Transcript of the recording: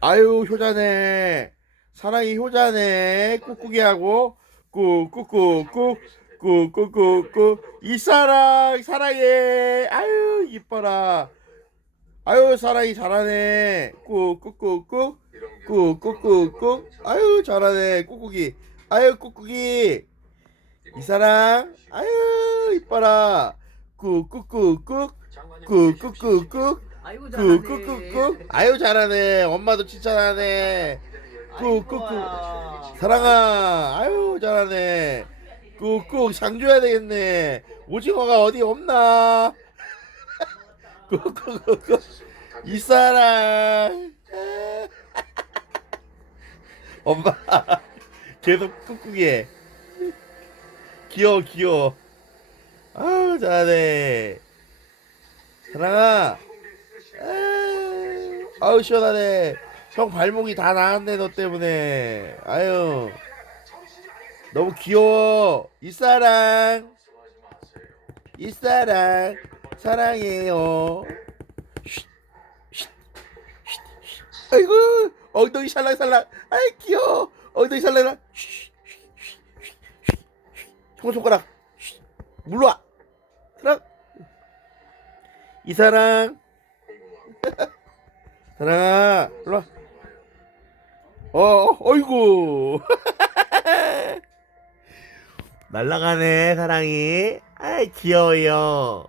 아유 효자네 사랑이 효자네 꾹꾹이하고 꾹꾹꾹꾹 꾹꾹꾹꾹 이 사랑 사랑해 아유 이뻐라 아유 사랑이 잘하네 꾹꾹꾹꾹 꾹꾹꾹꾹 아유 잘하네 꾹꾹이 아유 꾹꾹이 이 사랑 아유 이뻐라 꾹꾹꾹꾹 꾹꾹꾹꾹 아이고 잘하네. 꾹꾹꾹꾹 아유 잘하네. 엄마도 칭찬하네. 아이고, 꾹꾹꾹 와. 사랑아. 아유 잘하네. 꾹꾹. 상 줘야 되겠네. 오징어가 어디 없나? 꾹꾹꾹꾹. 이 사랑 엄마. 계속 꾹꾹이 해. 귀여워 귀여워. 아유 잘하네. 사랑아 아유 시원하네. 형 발목이 다 나갔네 너 때문에. 아유. 너무 귀여워. 이 사랑. 이 사랑. 사랑해요. 아이고 엉덩이 살랑살랑. 아이 귀여워. 엉덩이 살랑살랑. 쉿. 손가락. 쉿. 물러와. 사랑 이 사랑 사랑아 일로와. 어, 어 어이구. 날라가네 사랑이. 아이 귀여워요